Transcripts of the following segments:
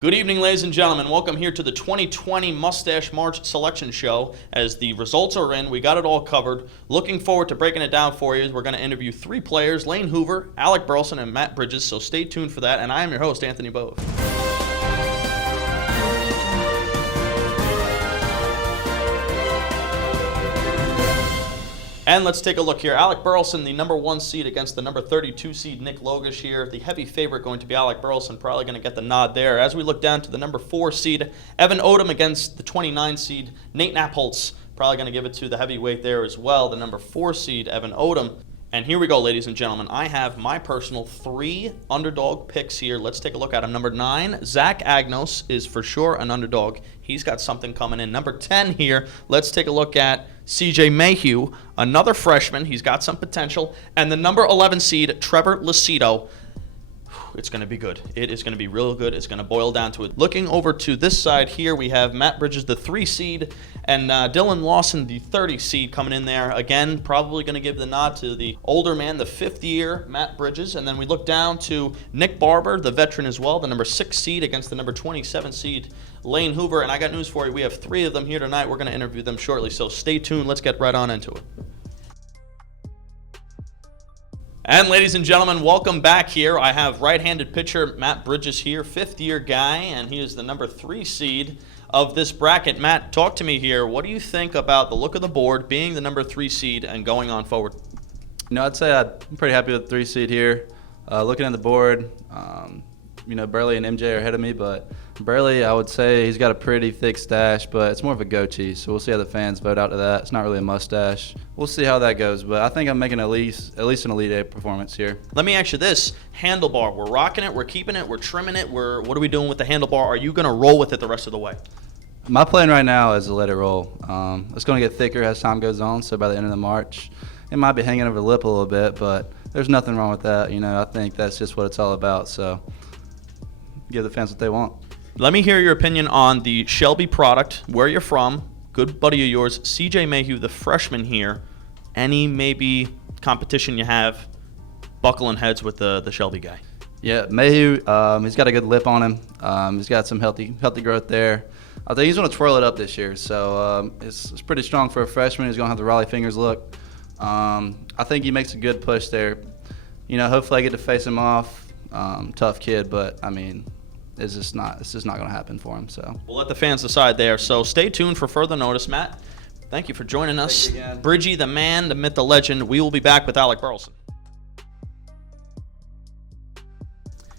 Good evening, ladies and gentlemen. Welcome here to the 2020 Mustache March Selection Show. As the results are in, we got it all covered. Looking forward to breaking it down for you. We're going to interview three players, Lane Hoover, Alec Burleson, and Matt Bridges, so stay tuned for that. And I am your host, Anthony Bove. And let's take a look here. Alec Burleson, the number 1 seed against the number 32 seed Nick Logish here. The heavy favorite going to be Alec Burleson, probably going to get the nod there. As we look down to the number 4 seed, Evan Odom against the 29 seed Nate Napholtz. Probably going to give it to the heavyweight there as well, the number 4 seed Evan Odom. And here we go, ladies and gentlemen. I have my personal 3 underdog picks here. Let's take a look at them. Number 9, Zach Agnos is for sure an underdog. He's got something coming in. Number 10 here, let's take a look at CJ Mayhew, another freshman. He's got some potential. And the number 11 seed, Trevor Lucido. It's going to be good. It is going to be real good. It's going to boil down to it. Looking over to this side here, we have Matt Bridges, the 3 seed, and Dylan Lawson, the 30 seed, coming in there. Again, probably going to give the nod to the older man, the 5th year, Matt Bridges. And then we look down to Nick Barber, the veteran as well, the number 6 seed against the number 27 seed, Lane Hoover. And I got news for you. We have 3 of them here tonight. We're going to interview them shortly, so stay tuned. Let's get right on into it. And ladies and gentlemen, welcome back here. I have right-handed pitcher Matt Bridges here, 5th year guy, and he is the number 3 seed of this bracket. Matt, talk to me here. What do you think about the look of the board, being the number 3 seed and going on forward? I'd say I'm pretty happy with the 3 seed here. Looking at the board, Burley and MJ are ahead of me, but Burley, I would say he's got a pretty thick stash, but it's more of a goatee, so we'll see how the fans vote out to that. It's not really a mustache. We'll see how that goes, but I think I'm making at least an Elite 8 performance here. Let me ask you this. Handlebar, we're rocking it, we're keeping it, we're trimming it. What are we doing with the handlebar? Are you going to roll with it the rest of the way? My plan right now is to let it roll. It's going to get thicker as time goes on, so by the end of the March, it might be hanging over the lip a little bit, but there's nothing wrong with that. I think that's just what it's all about, so give the fans what they want. Let me hear your opinion on the Shelby product, where you're from, good buddy of yours, CJ Mayhew, the freshman here. Any maybe competition you have buckling heads with the Shelby guy? Yeah, Mayhew, he's got a good lip on him. He's got some healthy growth there. I think he's going to twirl it up this year, so it's pretty strong for a freshman. He's going to have the Raleigh fingers look. I think he makes a good push there. Hopefully I get to face him off. Tough kid, but it's just not going to happen for him. So we'll let the fans decide there. So stay tuned for further notice. Matt, thank you for joining us. Bridgie, the man, the myth, the legend. We will be back with Alec Burleson.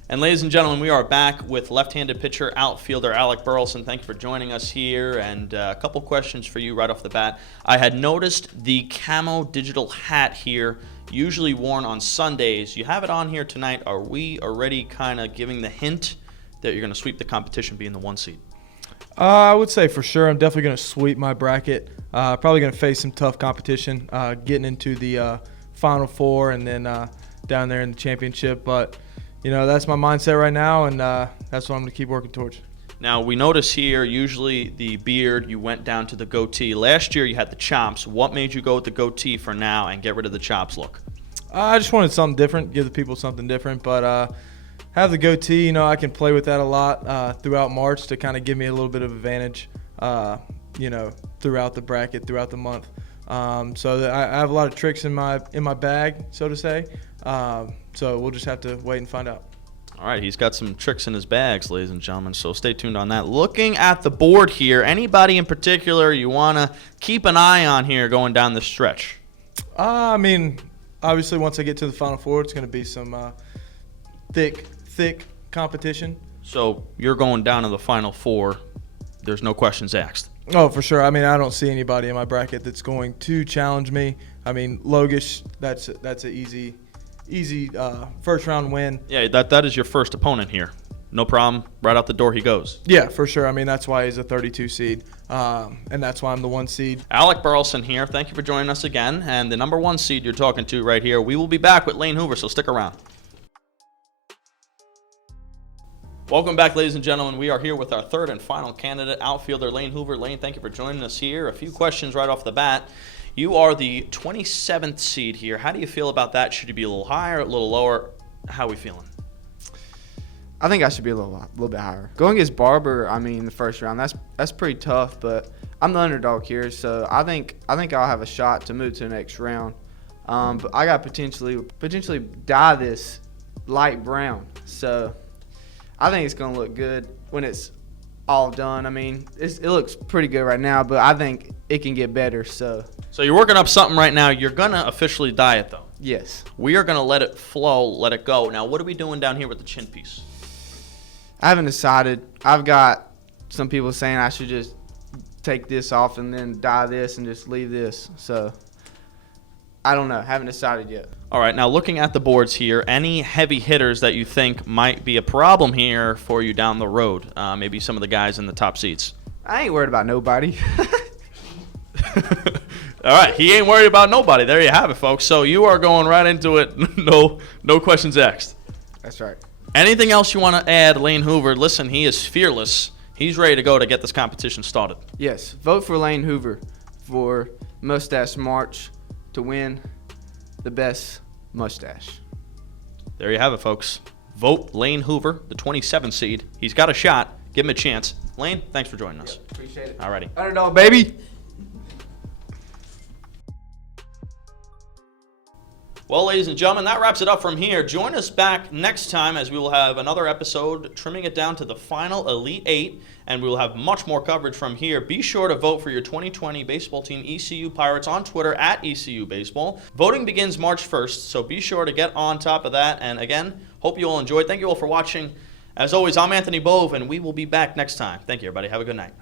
And ladies and gentlemen, we are back with left-handed pitcher, outfielder Alec Burleson. Thank you for joining us here. And a couple questions for you right off the bat. I had noticed the camo digital hat here, usually worn on Sundays. You have it on here tonight. Are we already kind of giving the hint that you're going to sweep the competition being the 1 seed? I would say for sure I'm definitely going to sweep my bracket. Probably going to face some tough competition getting into the Final Four and then down there in the championship. But, that's my mindset right now, and that's what I'm going to keep working towards. Now, we notice here, usually the beard, you went down to the goatee. Last year you had the chops. What made you go with the goatee for now and get rid of the chops look? I just wanted something different, give the people something different. But have the goatee, I can play with that a lot throughout March to kind of give me a little bit of advantage, throughout the bracket, throughout the month. So I have a lot of tricks in my bag, so to say. So we'll just have to wait and find out. All right, he's got some tricks in his bags, ladies and gentlemen, so stay tuned on that. Looking at the board here, anybody in particular you want to keep an eye on here going down the stretch? Obviously once I get to the Final Four, it's going to be some thick competition. So you're going down to the Final Four. There's no questions asked. Oh, for sure. I don't see anybody in my bracket that's going to challenge me. Logish, that's an easy first round win. Yeah, that is your first opponent here. No problem. Right out the door he goes. Yeah, for sure. That's why he's a 32 seed, and that's why I'm the 1 seed. Alec Burleson here. Thank you for joining us again. And the number 1 seed you're talking to right here. We will be back with Lane Hoover, so stick around. Welcome back, ladies and gentlemen. We are here with our 3rd and final candidate, outfielder Lane Hoover. Lane, thank you for joining us here. A few questions right off the bat. You are the 27th seed here. How do you feel about that? Should you be a little higher, a little lower? How are we feeling? I think I should be a little bit higher. Going against Barber, I mean, the first round, that's pretty tough, but I'm the underdog here, so I think I'll have a shot to move to the next round. But I got potentially dye this light brown, so I think it's gonna look good when it's all done. I mean, it looks pretty good right now, but I think it can get better. So you're working up something right now. You're gonna officially dye it though. yes, We are gonna let it flow, let it go. Now, what are we doing down here with the chin piece? I haven't decided. I've got some people saying I should just take this off and then dye this and just leave this. So I don't know. Haven't decided yet. All right, now looking at the boards here, any heavy hitters that you think might be a problem here for you down the road? Maybe some of the guys in the top seats. I ain't worried about nobody. All right, he ain't worried about nobody. There you have it, folks. So you are going right into it. No questions asked. That's right. Anything else you want to add, Lane Hoover? Listen, he is fearless. He's ready to go to get this competition started. Yes, vote for Lane Hoover for Mustache March to win the best mustache. There you have it, folks. Vote Lane Hoover, the 27 seed. He's got a shot. Give him a chance. Lane, thanks for joining us. Yep, appreciate it. All righty. Underdog, baby. Well, ladies and gentlemen, that wraps it up from here. Join us back next time as we will have another episode trimming it down to the final Elite Eight, and we will have much more coverage from here. Be sure to vote for your 2020 baseball team, ECU Pirates, on Twitter at ECU Baseball. Voting begins March 1st, so be sure to get on top of that. And again, hope you all enjoyed. Thank you all for watching. As always, I'm Anthony Bove, and we will be back next time. Thank you, everybody. Have a good night.